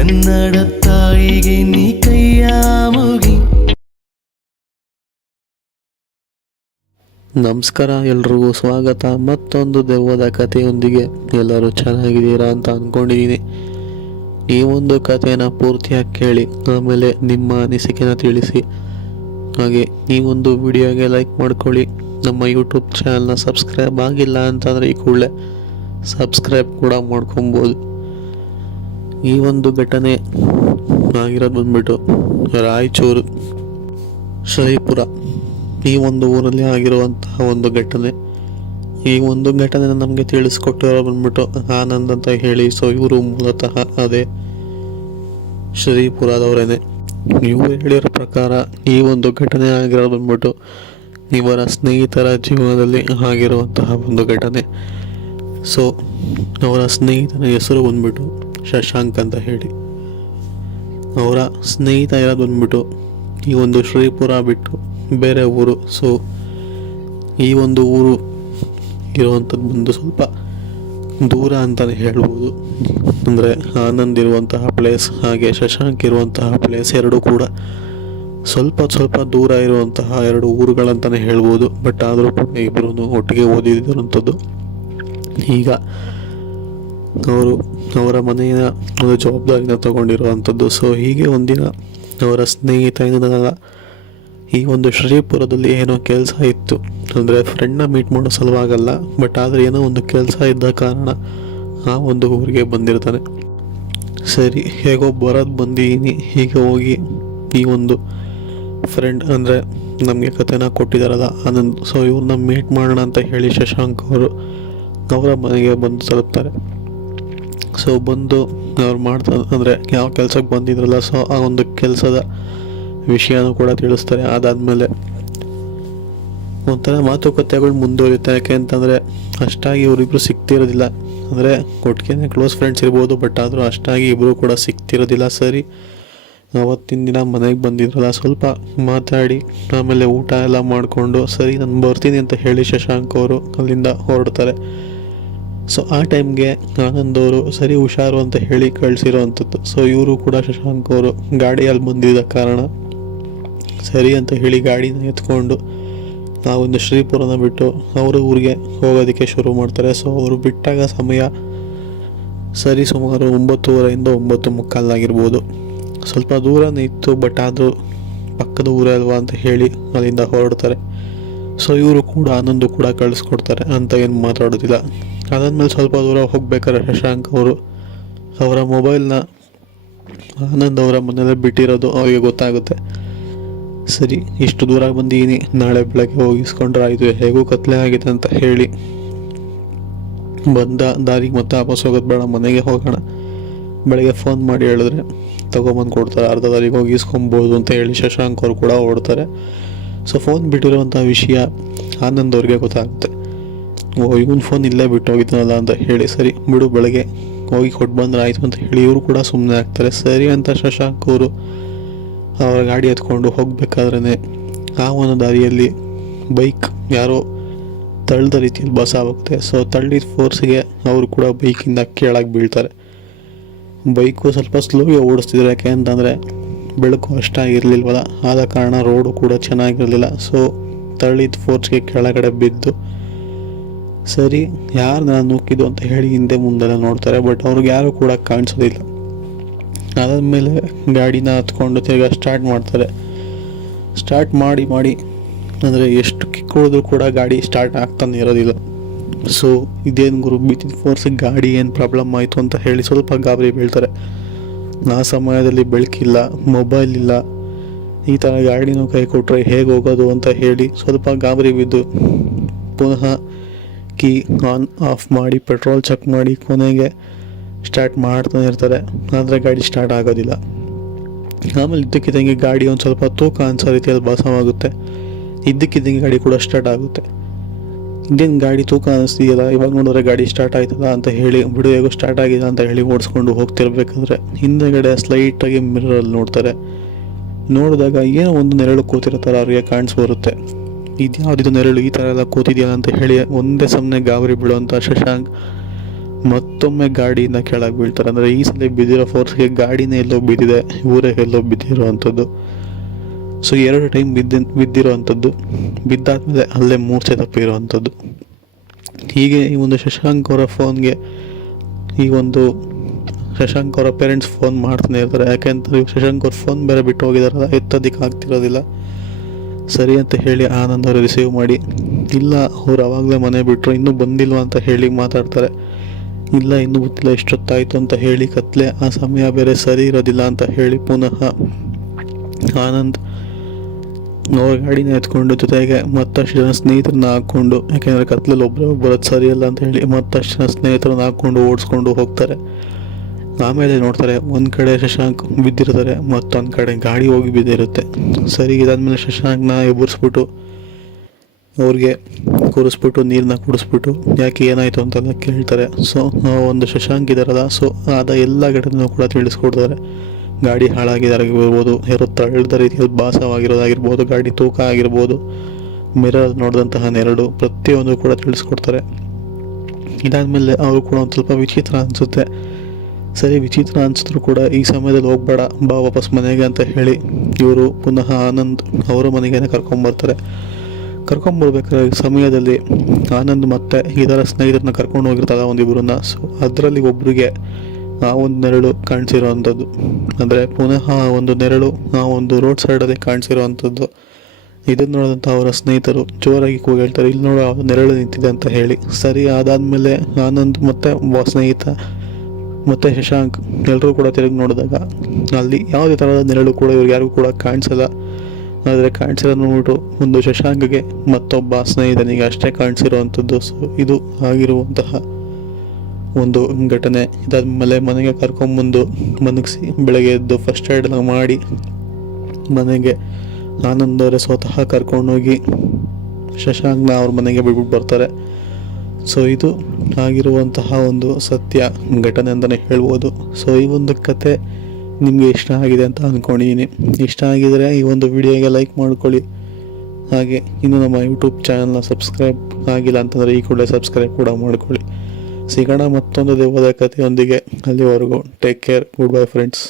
ಕನ್ನಡ ತಾಯಿಗೆ ನೀ ಕೈಯ ಮುಗಿ. ನಮಸ್ಕಾರ, ಎಲ್ರಿಗೂ ಸ್ವಾಗತ ಮತ್ತೊಂದು ದೆವ್ವದ ಕಥೆಯೊಂದಿಗೆ. ಎಲ್ಲರೂ ಚೆನ್ನಾಗಿದ್ದೀರಾ ಅಂತ ಅಂದ್ಕೊಂಡಿದ್ದೀನಿ. ಈ ಒಂದು ಕಥೆನ ಪೂರ್ತಿಯಾಗಿ ಕೇಳಿ ಆಮೇಲೆ ನಿಮ್ಮ ಅನಿಸಿಕೆನ ತಿಳಿಸಿ. ಹಾಗೆ ಈ ಒಂದು ವಿಡಿಯೋಗೆ ಲೈಕ್ ಮಾಡ್ಕೊಳ್ಳಿ. ನಮ್ಮ ಯೂಟ್ಯೂಬ್ ಚಾನಲ್ನ ಸಬ್ಸ್ಕ್ರೈಬ್ ಆಗಿಲ್ಲ ಅಂತಂದರೆ ಈ ಕೂಡಲೇ ಸಬ್ಸ್ಕ್ರೈಬ್ ಕೂಡ ಮಾಡ್ಕೊಬೋದು. ಈ ಒಂದು ಘಟನೆ ಆಗಿರೋದು ಬಂದ್ಬಿಟ್ಟು ರಾಯಚೂರು ಶ್ರೀಪುರ ಈ ಒಂದು ಊರಲ್ಲಿ ಆಗಿರುವಂತಹ ಒಂದು ಘಟನೆ. ಈ ಒಂದು ಘಟನೆ ನಮಗೆ ತಿಳಿಸ್ಕೊಟ್ಟಿರೋ ಬಂದ್ಬಿಟ್ಟು ಆನಂದ್ ಅಂತ ಹೇಳಿ. ಸೊ ಇವರು ಮೂಲತಃ ಅದೇ ಶ್ರೀಪುರದವರೇನೆ. ಇವರು ಹೇಳಿರೋ ಪ್ರಕಾರ ಈ ಒಂದು ಘಟನೆ ಆಗಿರೋದು ಬಂದ್ಬಿಟ್ಟು ಇವರ ಸ್ನೇಹಿತರ ಜೀವನದಲ್ಲಿ ಆಗಿರುವಂತಹ ಒಂದು ಘಟನೆ. ಸೊ ಅವರ ಸ್ನೇಹಿತನ ಹೆಸರು ಬಂದ್ಬಿಟ್ಟು ಶಶಾಂಕ್ ಅಂತ ಹೇಳಿ. ಅವರ ಸ್ನೇಹಿತ ಇರೋದು ಬಂದ್ಬಿಟ್ಟು ಈ ಒಂದು ಶ್ರೀಪುರ ಬಿಟ್ಟು ಬೇರೆ ಊರು. ಸೊ ಈ ಒಂದು ಊರು ಇರುವಂಥದ್ದು ಬಂದು ಸ್ವಲ್ಪ ದೂರ ಅಂತಲೇ ಹೇಳ್ಬೋದು. ಅಂದರೆ ಆನಂದ್ ಇರುವಂತಹ ಪ್ಲೇಸ್ ಹಾಗೆ ಶಶಾಂಕ್ ಇರುವಂತಹ ಪ್ಲೇಸ್ ಎರಡೂ ಕೂಡ ಸ್ವಲ್ಪ ದೂರ ಇರುವಂತಹ ಎರಡು ಊರುಗಳಂತಲೇ ಹೇಳ್ಬೋದು. ಬಟ್ ಆದರೂ ಕೂಡ ಇಬ್ಬರೂ ಒಟ್ಟಿಗೆ ಓದಿದಿರುವಂಥದ್ದು. ಈಗ ಅವರು ಅವರ ಮನೆಯ ಒಂದು ಜವಾಬ್ದಾರಿನ ತಗೊಂಡಿರುವಂಥದ್ದು. ಸೊ ಹೀಗೆ ಒಂದಿನ ಅವರ ಸ್ನೇಹಿತ ಈ ಒಂದು ಶ್ರೀಪುರದಲ್ಲಿ ಏನೋ ಕೆಲಸ ಇತ್ತು. ಅಂದರೆ ಫ್ರೆಂಡ್ನ ಮೀಟ್ ಮಾಡೋ ಸಲುವಾಗಲ್ಲ, ಬಟ್ ಆದರೆ ಏನೋ ಒಂದು ಕೆಲಸ ಇದ್ದ ಕಾರಣ ಆ ಒಂದು ಊರಿಗೆ ಬಂದಿರ್ತಾನೆ. ಸರಿ, ಹೇಗೋ ಬರೋದು ಬಂದಿದ್ದೀನಿ, ಹೀಗೆ ಹೋಗಿ ಈ ಒಂದು ಫ್ರೆಂಡ್ ಅಂದರೆ ನಮಗೆ ಕಥೆನ ಕೊಟ್ಟಿದ್ದಾರಲ್ಲ ಆನಂದ್, ಸೊ ಇವ್ರನ್ನ ಮೀಟ್ ಮಾಡೋಣ ಅಂತ ಹೇಳಿ ಶಶಾಂಕ್ ಅವರು ಅವರ ಮನೆಗೆ ಬಂದು ತಲುಪ್ತಾರೆ. ಸೊ ಬಂದು ಅವ್ರು ಅಂದರೆ ಯಾವ ಕೆಲಸಕ್ಕೆ ಬಂದಿದ್ರಲ್ಲ, ಸೊ ಆ ಒಂದು ಕೆಲಸದ ವಿಷಯನೂ ಕೂಡ ತಿಳಿಸ್ತಾರೆ. ಅದಾದಮೇಲೆ ಒಂಥರ ಮಾತುಕತೆಗಳು ಮುಂದುವರಿಯುತ್ತೆ. ಯಾಕೆ ಅಂತಂದರೆ ಅಷ್ಟಾಗಿ ಇವರಿಬ್ಬರು ಸಿಗ್ತಿರೋದಿಲ್ಲ. ಅಂದರೆ ಒಟ್ಟಿಗೆ ಕ್ಲೋಸ್ ಫ್ರೆಂಡ್ಸ್ ಇರ್ಬೋದು, ಬಟ್ ಆದರೂ ಅಷ್ಟಾಗಿ ಇಬ್ಬರು ಕೂಡ ಸಿಗ್ತಿರೋದಿಲ್ಲ. ಸರಿ, ಅವತ್ತಿನ ದಿನ ಮನೆಗೆ ಬಂದಿದ್ರಲ್ಲ, ಸ್ವಲ್ಪ ಮಾತಾಡಿ ಆಮೇಲೆ ಊಟ ಎಲ್ಲ ಮಾಡಿಕೊಂಡು ಸರಿ ನಾನು ಬರ್ತೀನಿ ಅಂತ ಹೇಳಿ ಶಶಾಂಕ್ ಅವರು ಅಲ್ಲಿಂದ ಹೊರಡ್ತಾರೆ. ಸೊ ಆ ಟೈಮ್ಗೆ ಆನಂದ್ ಅವರು ಸರಿ ಹುಷಾರು ಅಂತ ಹೇಳಿ ಕಳಿಸಿರೋ ಅಂಥದ್ದು. ಸೊ ಇವರು ಕೂಡ ಶಶಾಂಕ್ ಅವರು ಗಾಡಿಯಲ್ಲಿ ಬಂದಿದ್ದ ಕಾರಣ ಸರಿ ಅಂತ ಹೇಳಿ ಗಾಡಿನ ಎತ್ಕೊಂಡು ಆ ಒಂದು ಶ್ರೀಪುರನ ಬಿಟ್ಟು ಅವರ ಊರಿಗೆ ಹೋಗೋದಕ್ಕೆ ಶುರು ಮಾಡ್ತಾರೆ. ಸೊ ಅವರು ಬಿಟ್ಟಾಗ ಸಮಯ ಸರಿ ಸುಮಾರು 9:30 9:45 ಆಗಿರ್ಬೋದು. ಸ್ವಲ್ಪ ದೂರನೇ ಇತ್ತು, ಬಟ್ ಆದರೂ ಪಕ್ಕದ ಊರೇ ಅಲ್ವಾ ಅಂತ ಹೇಳಿ ಅಲ್ಲಿಂದ ಹೊರಡ್ತಾರೆ. ಸೊ ಇವರು ಕೂಡ ಆನಂದ್ ಕೂಡ ಕಳಿಸ್ಕೊಡ್ತಾರೆ ಅಂತ ಏನು ಮಾತಾಡೋದಿಲ್ಲ. ಅದಾದ್ಮೇಲೆ ಸ್ವಲ್ಪ ದೂರ ಹೋಗ್ಬೇಕಾದ್ರೆ ಶಶಾಂಕ್ ಅವರು ಅವರ ಮೊಬೈಲ್ನ ಆನಂದ್ ಅವರ ಮನೇಲಿ ಬಿಟ್ಟಿರೋದು ಅವರಿಗೆ ಗೊತ್ತಾಗುತ್ತೆ. ಸರಿ, ಇಷ್ಟು ದೂರ ಬಂದಿದ್ದೀನಿ, ನಾಳೆ ಬೆಳಗ್ಗೆ ಹೋಗಿಸ್ಕೊಂಡ್ರೆ ಆಯಿತು, ಹೇಗೂ ಕತ್ಲೆ ಆಗಿದೆ ಅಂತ ಹೇಳಿ ಬಂದ ದಾರಿಗೆ ಮತ್ತೆ ವಾಪಸ್ ಹೋಗೋದು ಬೇಡ, ಮನೆಗೆ ಹೋಗೋಣ, ಬೆಳಗ್ಗೆ ಫೋನ್ ಮಾಡಿ ಹೇಳಿದ್ರೆ ತೊಗೊಂಬಂದು ಕೊಡ್ತಾರೆ, ಅರ್ಧ ದಾರಿಗೆ ಹೋಗಿ ಇಸ್ಕೊಬೋದು ಅಂತ ಹೇಳಿ ಶಶಾಂಕ್ ಅವರು ಕೂಡ ಓಡ್ತಾರೆ. ಸೊ ಫೋನ್ ಬಿಟ್ಟಿರುವಂಥ ವಿಷಯ ಆನಂದ್ ಅವ್ರಿಗೆ ಗೊತ್ತಾಗುತ್ತೆ. ಇವನ್ ಫೋನ್ ಇಲ್ಲೇ ಬಿಟ್ಟು ಹೋಗಿದ್ದಾನಲ್ಲ ಅಂತ ಹೇಳಿ ಸರಿ ಬಿಡು, ಬೆಳಗ್ಗೆ ಹೋಗಿ ಕೊಟ್ಟು ಬಂದ್ರೆ ಆಯಿತು ಅಂತ ಹೇಳಿ ಇವರು ಕೂಡ ಸುಮ್ಮನೆ ಆಗ್ತಾರೆ. ಸರಿ ಅಂತ ಶಶಾಂಕ್ ಅವರು ಅವರ ಗಾಡಿ ಎತ್ಕೊಂಡು ಹೋಗ್ಬೇಕಾದ್ರೇ ಆ ಒಂದು ದಾರಿಯಲ್ಲಿ ಬೈಕ್ ಯಾರೋ ತಳ್ಳಿದ ರೀತಿಯಲ್ಲಿ ಬಸ್ ಆಗುತ್ತೆ. ಸೊ ತಳ್ಳಿದ ಫೋರ್ಸ್ಗೆ ಅವರು ಕೂಡ ಬೈಕಿಂದ ಕೆಳಗೆ ಬೀಳ್ತಾರೆ. ಬೈಕು ಸ್ವಲ್ಪ ಸ್ಲೋಗೆ ಓಡಿಸ್ತಿದ್ರು, ಯಾಕೆ ಅಂತಂದರೆ ಬೆಳಕು ಅಷ್ಟಾಗಿರಲಿಲ್ವಲ್ಲ, ಆದ ಕಾರಣ ರೋಡು ಕೂಡ ಚೆನ್ನಾಗಿರಲಿಲ್ಲ. ಸೊ ತಳ್ಳಿದ ಫೋರ್ಸ್ಗೆ ಕೆಳಗಡೆ ಬಿದ್ದು ಸರಿ ಯಾರು ನಾನು ನೂಕಿದ್ದು ಅಂತ ಹೇಳಿ ಹಿಂದೆ ಮುಂದೆಲ್ಲ ನೋಡ್ತಾರೆ, ಬಟ್ ಅವ್ರಿಗೆ ಯಾರು ಕೂಡ ಕಾಣಿಸೋದಿಲ್ಲ. ಅದಾದಮೇಲೆ ಗಾಡಿನ ಹತ್ಕೊಂಡು ತಿರ್ಗಾ ಸ್ಟಾರ್ಟ್ ಮಾಡ್ತಾರೆ. ಸ್ಟಾರ್ಟ್ ಮಾಡಿ ಅಂದರೆ ಎಷ್ಟು ಕಿಕ್ ಹೊಡೆದ್ರೂ ಕೂಡ ಗಾಡಿ ಸ್ಟಾರ್ಟ್ ಆಗ್ತಾನೆ ಇರೋದಿಲ್ಲ. ಸೊ ಇದೇನು ಗುರು ಬಿದ್ದಿದ್ದ ಫೋರ್ಸಿಗೆ ಗಾಡಿ ಏನು ಪ್ರಾಬ್ಲಮ್ ಆಯಿತು ಅಂತ ಹೇಳಿ ಸ್ವಲ್ಪ ಗಾಬರಿ ಬೀಳ್ತಾರೆ. ಆ ಸಮಯದಲ್ಲಿ ಬೆಳಕಿಲ್ಲ, ಮೊಬೈಲ್ ಇಲ್ಲ, ಈ ಥರ ಗಾಡಿನೂ ಕೈ ಕೊಟ್ಟರೆ ಹೇಗೆ ಹೋಗೋದು ಅಂತ ಹೇಳಿ ಸ್ವಲ್ಪ ಗಾಬರಿ ಬಿದ್ದು ಪುನಃ ಕೀ ಆನ್ ಆಫ್ ಮಾಡಿ ಪೆಟ್ರೋಲ್ ಚೆಕ್ ಮಾಡಿ ಕೊನೆಗೆ ಸ್ಟಾರ್ಟ್ ಮಾಡ್ತಾನೆ ಇರ್ತಾರೆ. ಆದರೆ ಗಾಡಿ ಸ್ಟಾರ್ಟ್ ಆಗೋದಿಲ್ಲ. ಆಮೇಲೆ ಇದ್ದಕ್ಕಿದ್ದಂಗೆ ಗಾಡಿ ಒಂದು ಸ್ವಲ್ಪ ತೂಕ ಅನ್ಸೋ ರೀತಿಯಲ್ಲಿ ಭಾಸವಾಗುತ್ತೆ. ಇದ್ದಕ್ಕಿದ್ದಂಗೆ ಗಾಡಿ ಕೂಡ ಸ್ಟಾರ್ಟ್ ಆಗುತ್ತೆ. ಇದೇನು ಗಾಡಿ ತೂಕ ಅನ್ನಿಸ್ತೀಯಲ್ಲ, ಇವಾಗ ನೋಡಿದ್ರೆ ಗಾಡಿ ಸ್ಟಾರ್ಟ್ ಆಯ್ತಲ್ಲ ಅಂತ ಹೇಳಿ ಬಿಡು ಹೇಗೋ ಸ್ಟಾರ್ಟ್ ಆಗಿದೆ ಅಂತ ಹೇಳಿ ಓಡಿಸ್ಕೊಂಡು ಹೋಗ್ತಿರ್ಬೇಕಾದ್ರೆ ಹಿಂದೆಗಡೆ ಸ್ಲೈಟಾಗಿ ಮಿರರಲ್ಲಿ ನೋಡ್ತಾರೆ. ನೋಡಿದಾಗ ಏನೋ ಒಂದು ನೆರಳು ಕೂತಿರೋ ಥರ ಅವ್ರಿಗೆ ಕಾಣಿಸ್ಬರುತ್ತೆ. ಇದು ಯಾವುದಿದು ನೆರಳು ಈ ಥರ ಎಲ್ಲ ಕೂತಿದೆಯಲ್ಲ ಅಂತ ಹೇಳಿ ಒಂದೇ ಸಮನೆ ಗಾಬರಿ ಬೀಳುವಂಥ ಶಶಾಂಕ್ ಮತ್ತೊಮ್ಮೆ ಗಾಡಿಯಿಂದ ಕೆಳಗೆ ಬೀಳ್ತಾರೆ. ಅಂದರೆ ಈ ಸಲ ಬಿದ್ದಿರೋ ಫೋರ್ಸ್ಗೆ ಗಾಡಿನೇ ಎಲ್ಲೋ ಬಿದ್ದಿದೆ, ಇವರೇ ಎಲ್ಲೋ ಬಿದ್ದಿರೋ ಅಂಥದ್ದು. ಸೊ 2 ಟೈಮ್ ಬಿದ್ದಿರೋ ಅಂಥದ್ದು, ಬಿದ್ದಾದ್ಮೇಲೆ ಅಲ್ಲೇ ಮೂರ್ಛೆ ತಪ್ಪಿರೋ ಅಂಥದ್ದು. ಹೀಗೆ ಈ ಒಂದು ಶಶಾಂಕ್ ಅವರ ಫೋನ್ಗೆ ಶಶಾಂಕ್ ಅವರ ಪೇರೆಂಟ್ಸ್ ಫೋನ್ ಮಾಡ್ತಾನೆ ಇರ್ತಾರೆ. ಯಾಕೆಂತಂದ್ರೆ ಶಶಾಂಕ್ ಅವ್ರ ಫೋನ್ ಬೇರೆ ಬಿಟ್ಟು ಹೋಗಿದಾರಲ್ಲ, ಎತ್ತೋದಕ್ಕೆ ಆಗ್ತಿರೋದಿಲ್ಲ. ಸರಿ ಅಂತ ಹೇಳಿ ಆನಂದ್ ಅವರು ರಿಸೀವ್ ಮಾಡಿ, ಇಲ್ಲ ಅವ್ರು ಅವಾಗಲೇ ಮನೆ ಬಿಟ್ಟರು, ಇನ್ನೂ ಬಂದಿಲ್ವ ಅಂತ ಹೇಳಿ ಮಾತಾಡ್ತಾರೆ. ಇಲ್ಲ ಇನ್ನೂ ಗೊತ್ತಿಲ್ಲ, ಇಷ್ಟೊತ್ತಾಯಿತು ಅಂತ ಹೇಳಿ ಕತ್ಲೆ, ಆ ಸಮಯ ಬೇರೆ ಸರಿ ಇರೋದಿಲ್ಲ ಅಂತ ಹೇಳಿ ಪುನಃ ಆನಂದ್ ಅವ್ರ ಗಾಡಿನ ಎತ್ಕೊಂಡು ಜೊತೆಗೆ ಮತ್ತಷ್ಟು ಜನ ಸ್ನೇಹಿತರನ್ನ ಹಾಕ್ಕೊಂಡು, ಯಾಕೆಂದರೆ ಕತ್ಲಲ್ಲಿ ಒಬ್ಬರೇ ಬರೋದು ಸರಿಯಲ್ಲ ಅಂತ ಹೇಳಿ ಮತ್ತಷ್ಟು ಜನ ಸ್ನೇಹಿತರನ್ನ ಹಾಕ್ಕೊಂಡು ಓಡಿಸ್ಕೊಂಡು ಹೋಗ್ತಾರೆ. ಆಮೇಲೆ ನೋಡ್ತಾರೆ ಒಂದು ಕಡೆ ಶಶಾಂಕ್ ಬಿದ್ದಿರ್ತಾರೆ, ಮತ್ತೊಂದು ಕಡೆ ಗಾಡಿ ಹೋಗಿ ಬಿದ್ದಿರುತ್ತೆ. ಸರಿ, ಇದಾದ್ಮೇಲೆ ಶಶಾಂಕ್ನ ಎಬ್ಬರಿಸ್ಬಿಟ್ಟು ಅವ್ರಿಗೆ ಕೂರಿಸ್ಬಿಟ್ಟು ನೀರನ್ನ ಕುಡಿಸ್ಬಿಟ್ಟು ಯಾಕೆ ಏನಾಯಿತು ಅಂತೆಲ್ಲ ಕೇಳ್ತಾರೆ. ಸೊ ಒಂದು ಶಶಾಂಕ್ ಇದ್ದಾರಲ್ಲ, ಸೊ ಆದ ಎಲ್ಲ ಘಟನೆನೂ ಕೂಡ ತಿಳಿಸ್ಕೊಡ್ತಾರೆ. ಗಾಡಿ ಹಾಳಾಗಿರೋದಾಗಿರ್ಬೋದು, ಯಾರೋ ತಳ್ಳಿದ ರೀತಿಯಲ್ಲಿ ಭಾಸವಾಗಿರೋದಾಗಿರ್ಬೋದು, ಗಾಡಿ ತೂಕ ಆಗಿರ್ಬೋದು, ಮಿರರ್ ನೋಡಿದಂತಹ ನೆರಳು, ಪ್ರತಿಯೊಂದು ಕೂಡ ತಿಳಿಸ್ಕೊಡ್ತಾರೆ. ಇದಾದಮೇಲೆ ಅವರು ಕೂಡ ಒಂದು ಸ್ವಲ್ಪ ವಿಚಿತ್ರ ಅನಿಸುತ್ತೆ. ಸರಿ, ವಿಚಿತ್ರ ಅನಿಸಿದ್ರು ಕೂಡ ಈ ಸಮಯದಲ್ಲಿ ಹೋಗ್ಬೇಡ, ಬಾ ವಾಪಸ್ ಮನೆಗೆ ಅಂತ ಹೇಳಿ ಇವರು ಪುನಃ ಆನಂದ್ ಅವರ ಮನೆಗೇನೆ ಕರ್ಕೊಂಬರ್ಬೇಕಾದ್ರೆ ಸಮಯದಲ್ಲಿ ಆನಂದ್ ಮತ್ತೆ ಇದರ ಸ್ನೇಹಿತರನ್ನ ಕರ್ಕೊಂಡು ಹೋಗಿರ್ತಾರೆ ಒಂದಿಬ್ಬರನ್ನ. ಸೊ ಅದರಲ್ಲಿ ಒಬ್ಬರಿಗೆ ಆ ಒಂದು ನೆರಳು ಕಾಣಿಸಿರೋ ಅಂಥದ್ದು, ಅಂದರೆ ಪುನಃ ಒಂದು ನೆರಳು ಆ ಒಂದು ರೋಡ್ ಸೈಡಲ್ಲಿ ಕಾಣಿಸಿರೋ ಅಂಥದ್ದು. ಇದನ್ನು ನೋಡಿದಂಥ ಅವರ ಸ್ನೇಹಿತರು ಜೋರಾಗಿ ಕೂಗಿ ಹೇಳ್ತಾರೆ, ಇಲ್ಲಿ ನೋಡೋ ಆ ನೆರಳು ನಿಂತಿದೆ ಅಂತ ಹೇಳಿ. ಸರಿ, ಅದಾದಮೇಲೆ ಆನಂದ್ ಮತ್ತು ಸ್ನೇಹಿತ ಮತ್ತು ಶಶಾಂಕ್ ಎಲ್ಲರೂ ಕೂಡ ತಿರುಗಿ ನೋಡಿದಾಗ ಅಲ್ಲಿ ಯಾವುದೇ ಥರದ ನೆರಳು ಕೂಡ ಇವ್ರಿಗೆ ಯಾರಿಗೂ ಕೂಡ ಕಾಣಿಸಲ್ಲ. ಆದರೆ ಕಾಣಿಸಿರೋ ನೋಡ್ಬಿಟ್ಟು ಒಂದು ಶಶಾಂಕ್ಗೆ ಮತ್ತೊಬ್ಬ ಸ್ನೇಹಿತನಿಗೆ ಅಷ್ಟೇ ಕಾಣಿಸಿರೋ ಅಂಥದ್ದು. ಸೊ ಇದು ಆಗಿರುವಂತಹ ಒಂದು ಘಟನೆ. ಇದಾದ್ಮೇಲೆ ಮನೆಗೆ ಕರ್ಕೊಂಬಂದು ಮನಗಿಸಿ ಬೆಳಗ್ಗೆ ಎದ್ದು ಫಸ್ಟ್ ಏಡ್ ಎಲ್ಲ ಮಾಡಿ ಮನೆಗೆ ಆನಂದ್ ಅವರೇ ಸ್ವತಃ ಕರ್ಕೊಂಡೋಗಿ ಶಶಾಂಕ್ನ ಅವ್ರ ಮನೆಗೆ ಬಿಟ್ಬಿಟ್ಟು ಬರ್ತಾರೆ. ಸೊ ಇದು ಆಗಿರುವಂತಹ ಒಂದು ಸತ್ಯ ಘಟನೆ ಅಂತಲೇ ಹೇಳ್ಬೋದು. ಸೊ ಈ ಒಂದು ಕತೆ ನಿಮಗೆ ಇಷ್ಟ ಆಗಿದೆ ಅಂತ ಅಂದ್ಕೊಂಡಿದ್ದೀನಿ. ಇಷ್ಟ ಆಗಿದರೆ ಈ ಒಂದು ವಿಡಿಯೋಗೆ ಲೈಕ್ ಮಾಡ್ಕೊಳ್ಳಿ. ಹಾಗೆ ಇನ್ನು ನಮ್ಮ ಯೂಟ್ಯೂಬ್ ಚಾನಲ್ನ ಸಬ್ಸ್ಕ್ರೈಬ್ ಆಗಿಲ್ಲ ಅಂತಂದರೆ ಈ ಕೂಡಲೇ ಸಬ್ಸ್ಕ್ರೈಬ್ ಕೂಡ ಮಾಡ್ಕೊಳ್ಳಿ. ಸಿಗೋಣ ಮತ್ತೊಂದು ದೆವ್ವದ ಕಥೆಯೊಂದಿಗೆ. ಅಲ್ಲಿವರೆಗೂ take care, good bye friends.